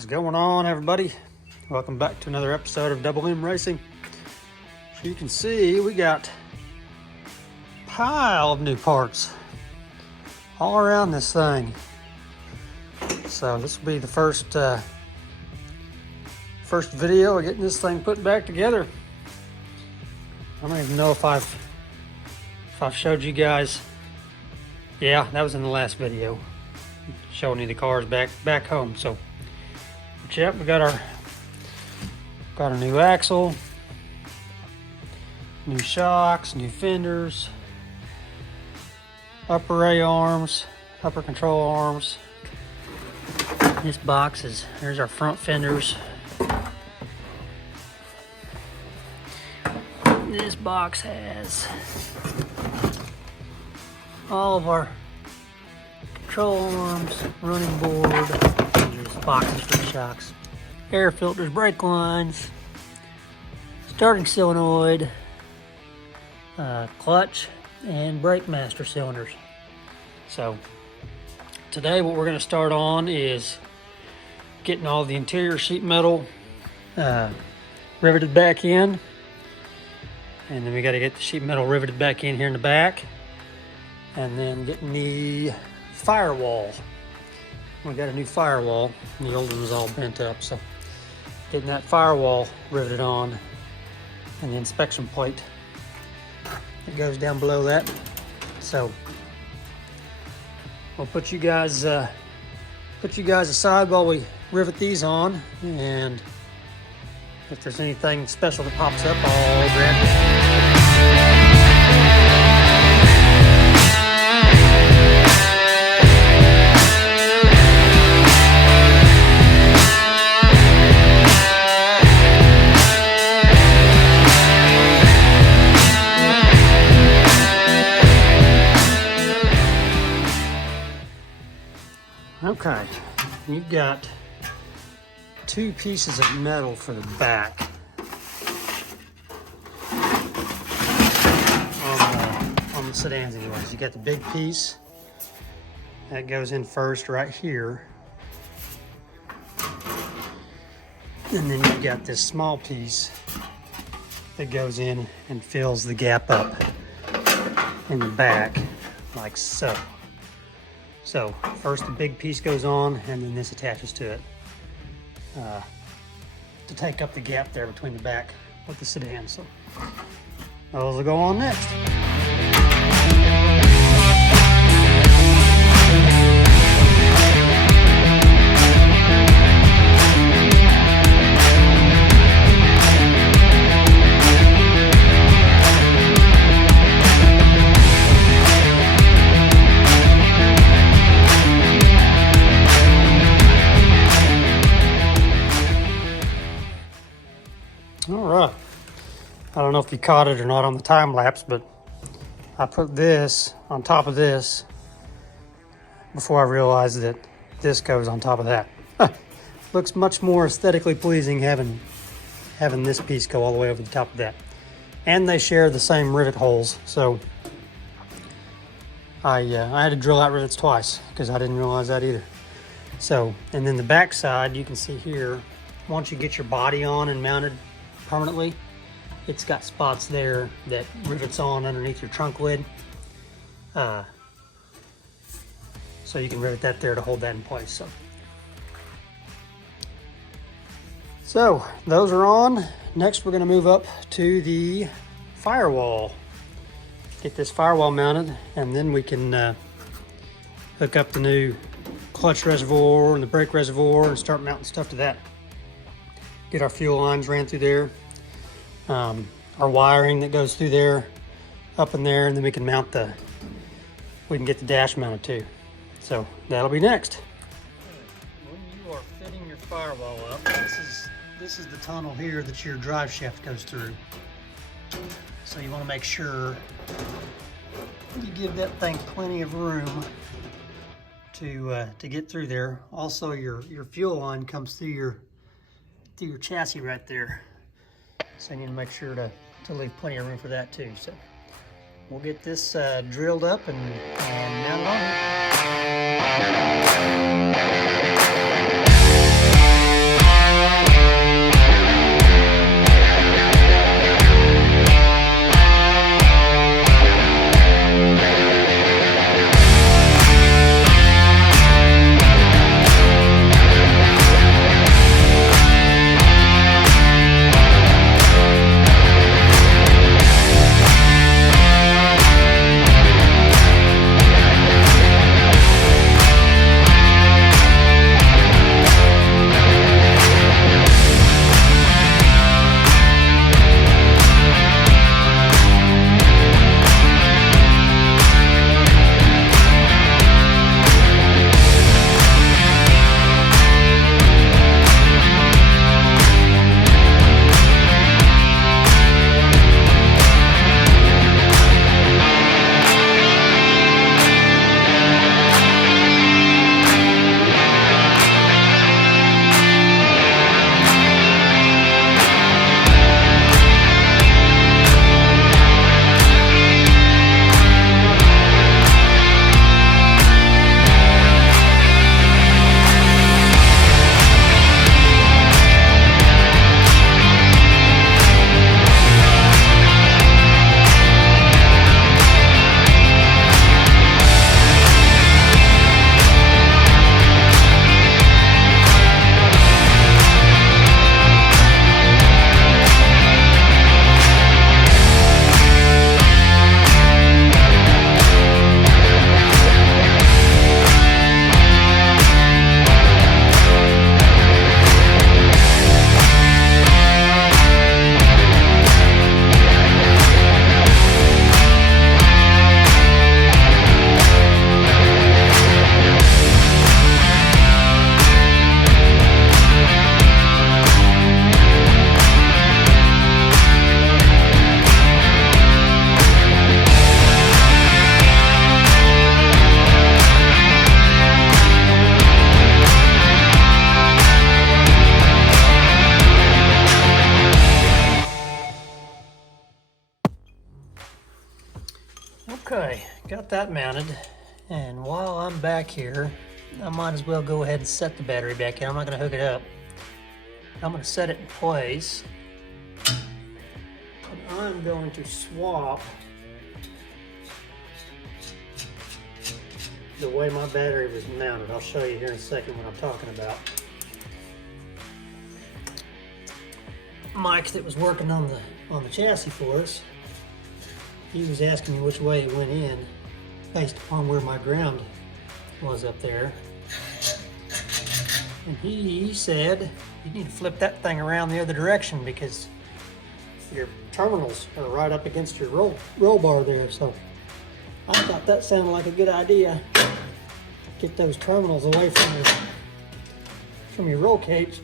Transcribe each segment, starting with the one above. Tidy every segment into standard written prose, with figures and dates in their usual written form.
What's going on, everybody? Welcome back to another episode of Double M Racing. So you can see we got a pile of new parts all around this thing. So this will be the first video of getting this thing put back together. I don't even know if I've showed you guys. Yeah, that was in the last video, showing you the cars back home. So, but yep, we got a new axle, new shocks, new fenders, upper A arms, upper control arms. This box here's our front fenders. This box has all of our control arms, running board, there's boxes for the shocks, air filters, brake lines, starting solenoid, clutch, and brake master cylinders. So today what we're going to start on is getting all the interior sheet metal riveted back in, and then we got to get the sheet metal riveted back in here in the back, and then getting the firewall. We got a new firewall, and the old one was all bent up, so getting that firewall riveted on, and the inspection plate that goes down below that. So we'll put you guys aside while we rivet these on, and if there's anything special that pops up, I'll grab it. Okay, you've got two pieces of metal for the back on the sedans anyways. You got the big piece that goes in first right here, and then you've got this small piece that goes in and fills the gap up in the back like so. So first the big piece goes on, and then this attaches to it to take up the gap there between the back of the sedan. So those will go on next. All right, I don't know if you caught it or not on the time lapse, but I put this on top of this before I realized that this goes on top of that. Looks much more aesthetically pleasing having this piece go all the way over the top of that. And they share the same rivet holes, so I had to drill out rivets twice because I didn't realize that either. So, and then the back side, you can see here, once you get your body on and mounted permanently, it's got spots there that rivets on underneath your trunk lid, so you can rivet that there to hold that in place. So those are on. Next we're going to move up to the firewall, get this firewall mounted, and then we can hook up the new clutch reservoir and the brake reservoir and start mounting stuff to that. Get our fuel lines ran through there, our wiring that goes through there, up in there, and then we can get the dash mounted too. So that'll be next. When you are fitting your firewall up, this is the tunnel here that your drive shaft goes through. So you want to make sure you give that thing plenty of room to get through there. Also, your fuel line comes through your chassis right there, so you need to make sure to leave plenty of room for that too. So we'll get this drilled up and mounted on. Okay, got that mounted. And while I'm back here, I might as well go ahead and set the battery back in. I'm not gonna hook it up. I'm gonna set it in place. And I'm going to swap the way my battery was mounted. I'll show you here in a second what I'm talking about. Mike that was working on the chassis for us, he was asking me which way it went in based upon where my ground was up there. And he said, you need to flip that thing around the other direction because your terminals are right up against your roll bar there. So I thought that sounded like a good idea. Get those terminals away from your roll cage.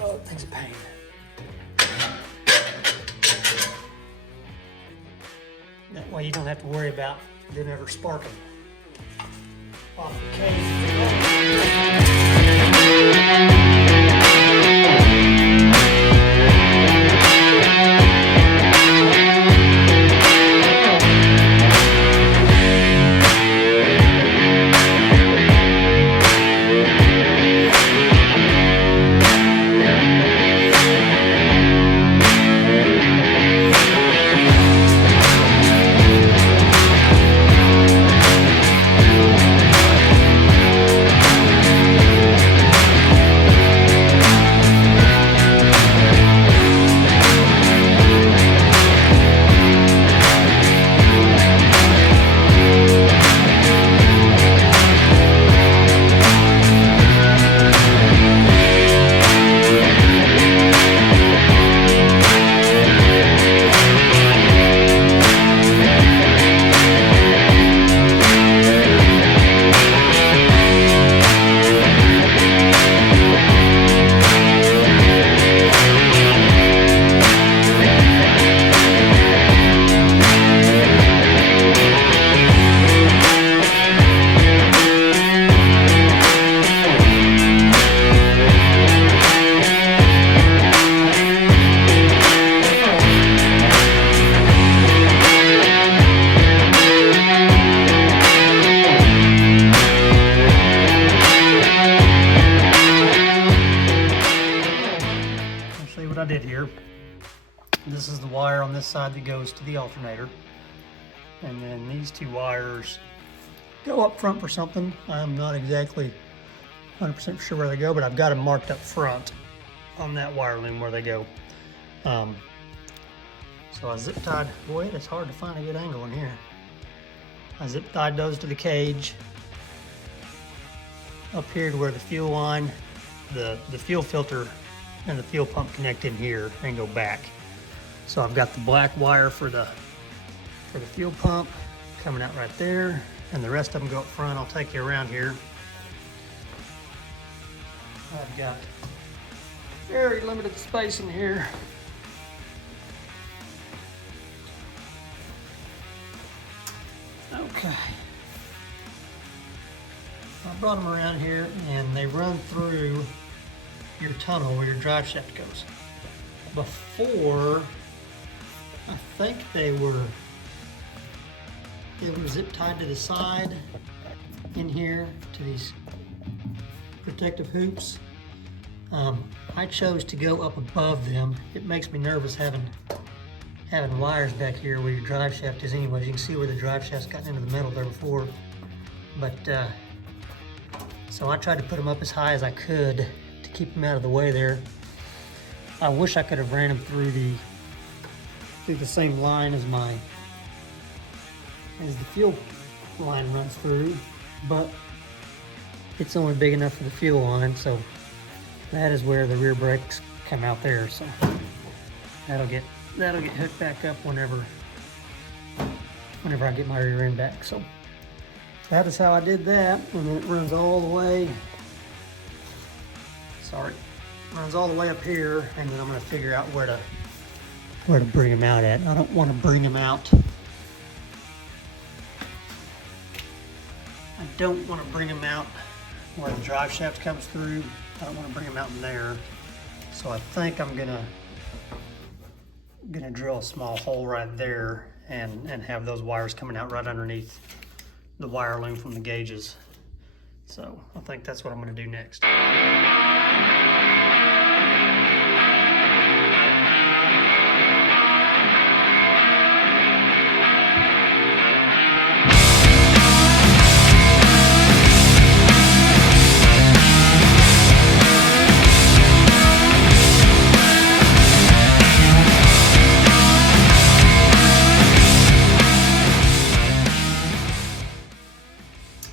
Oh, that thing's a pain. That way you don't have to worry about them ever sparking off the cage. I did here. This is the wire on this side that goes to the alternator. And then these two wires go up front for something. I'm not exactly 100% sure where they go, but I've got them marked up front on that wire loom where they go. So I zip tied, boy, it's hard to find a good angle in here. I zip tied those to the cage up here to where the fuel line, the fuel filter and the fuel pump connect in here and go back. So I've got the black wire for the fuel pump coming out right there, and the rest of them go up front. I'll take you around here. I've got very limited space in here. Okay. I brought them around here and they run through your tunnel where your drive shaft goes. Before, I think they were zip tied to the side in here to these protective hoops. I chose to go up above them. It makes me nervous having wires back here where your drive shaft is anyways. You can see where the drive shaft's gotten into the metal there before. But, so I tried to put them up as high as I could to keep them out of the way there. I wish I could have ran them through the same line as the fuel line runs through, but it's only big enough for the fuel line, so that is where the rear brakes come out there. So that'll get hooked back up whenever I get my rear end back. So that is how I did that, and then it runs all the way. Runs all the way up here, and then I'm going to figure out where to bring them out at. I don't want to bring them out. I don't want to bring them out where the drive shaft comes through. I don't want to bring them out in there. So I think I'm gonna drill a small hole right there and have those wires coming out right underneath the wire loom from the gauges. So I think that's what I'm going to do next.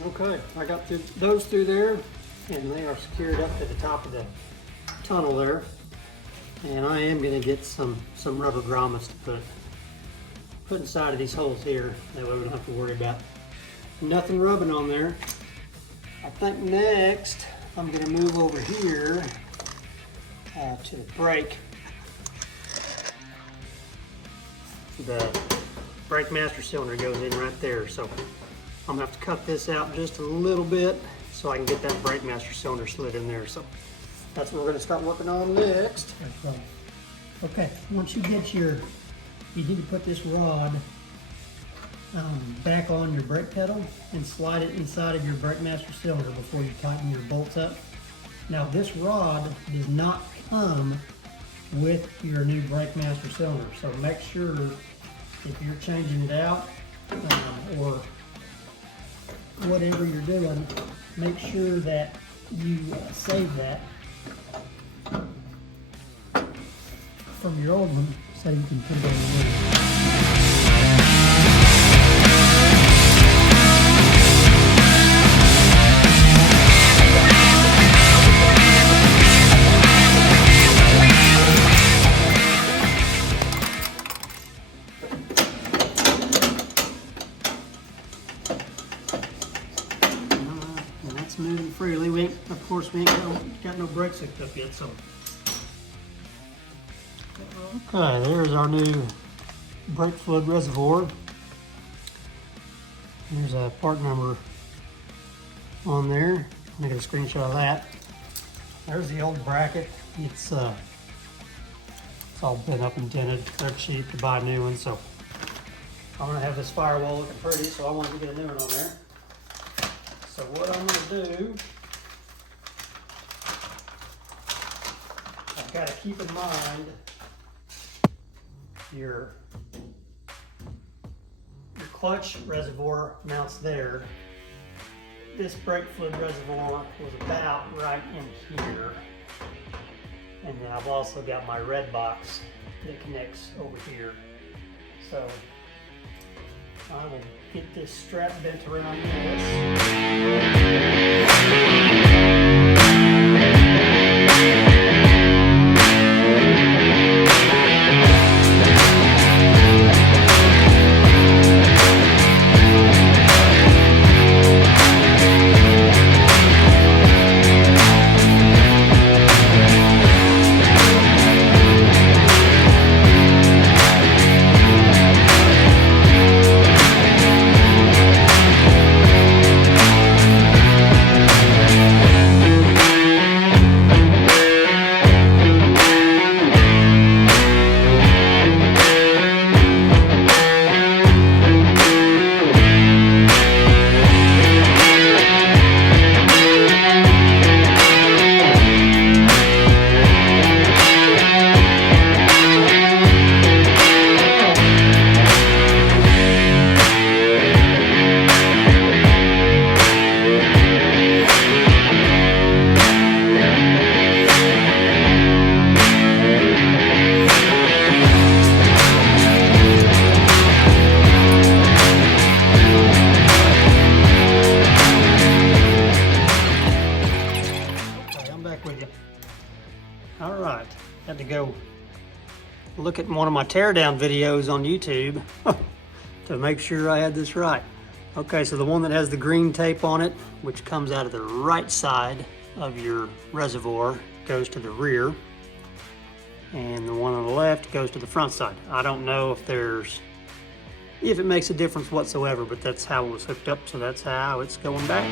Okay, I got those through there, and they are secured up to the top of the tunnel there. And I am going to get some rubber grommets to put inside of these holes here. That way we don't have to worry about nothing rubbing on there. I think next I'm going to move over here to the brake. The brake master cylinder goes in right there, so I'm gonna have to cut this out just a little bit so I can get that brake master cylinder slid in there. So that's what we're gonna start working on next. Okay, once you get you need to put this rod back on your brake pedal and slide it inside of your brake master cylinder before you tighten your bolts up. Now this rod does not come with your new brake master cylinder, so make sure if you're changing it out or whatever you're doing, make sure that you save that from your old one so you can put it on the new. Moving freely. Of course, we ain't got no brakes hooked up yet, so. Okay, there's our new brake fluid reservoir. There's a part number on there. I'm gonna get a screenshot of that. There's the old bracket. It's all bent up and dented. They're cheap to buy a new one, so I'm gonna have this firewall looking pretty, so I wanted to get a new one on there. So what I'm going to do, I've got to keep in mind your clutch reservoir mounts there. This brake fluid reservoir was about right in here. And then I've also got my red box that connects over here. So I will get this strap bent around this. Had to go look at one of my teardown videos on YouTube to make sure I had this right. Okay, so the one that has the green tape on it, which comes out of the right side of your reservoir, goes to the rear, and the one on the left goes to the front side. I don't know if it makes a difference whatsoever, but that's how it was hooked up, so that's how it's going back.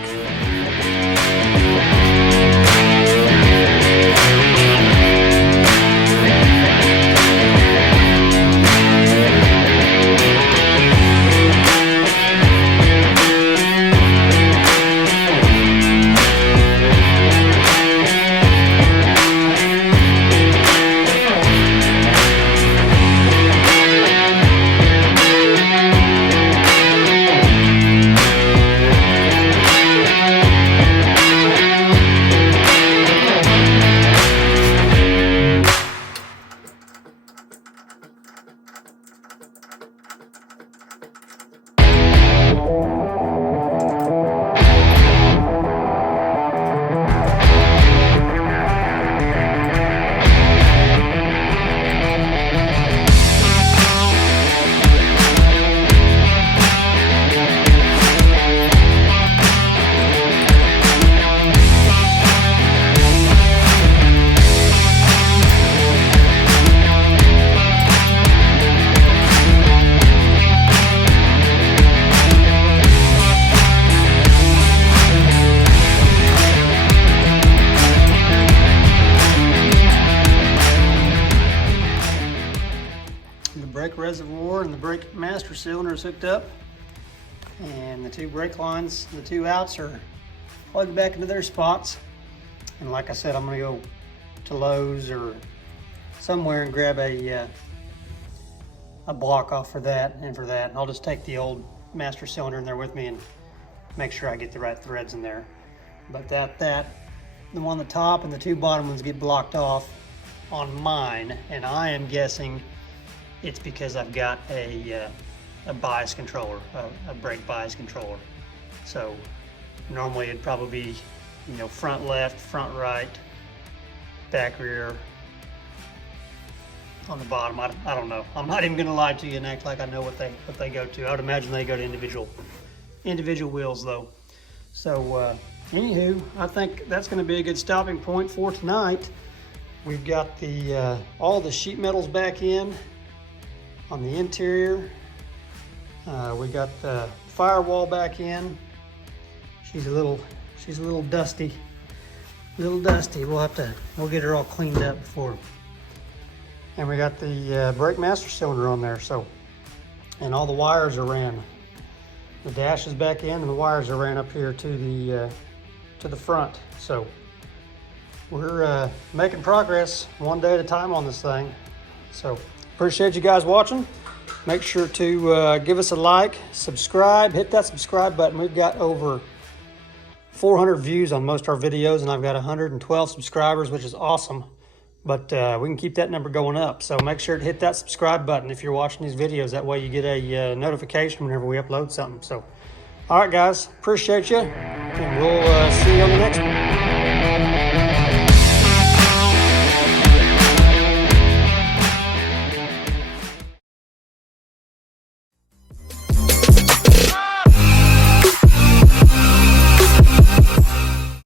reservoir and the brake master cylinder is hooked up. And the 2 brake lines, the 2 outs are plugged back into their spots. And like I said, I'm gonna go to Lowe's or somewhere and grab a block off for that and for that. And I'll just take the old master cylinder in there with me and make sure I get the right threads in there. But the one on the top and the 2 bottom ones get blocked off on mine, and I am guessing it's because I've got a bias controller, a brake bias controller. So normally it'd probably be, you know, front left, front right, back rear on the bottom. I don't know. I'm not even gonna lie to you and act like I know what they go to. I would imagine they go to individual wheels though. So anywho, I think that's gonna be a good stopping point for tonight. We've got the all the sheet metals back in on the interior. We got the firewall back in. She's a little dusty. We'll get her all cleaned up before. And we got the brake master cylinder on there. So, and all the wires are ran. The dash is back in, and the wires are ran up here to the front. So we're making progress one day at a time on this thing. So appreciate you guys watching. Make sure to give us a like, subscribe, hit that subscribe button. We've got over 400 views on most of our videos, and I've got 112 subscribers, which is awesome. But we can keep that number going up. So make sure to hit that subscribe button if you're watching these videos. That way you get a notification whenever we upload something. So, all right, guys, appreciate you, and we'll see you on the next one.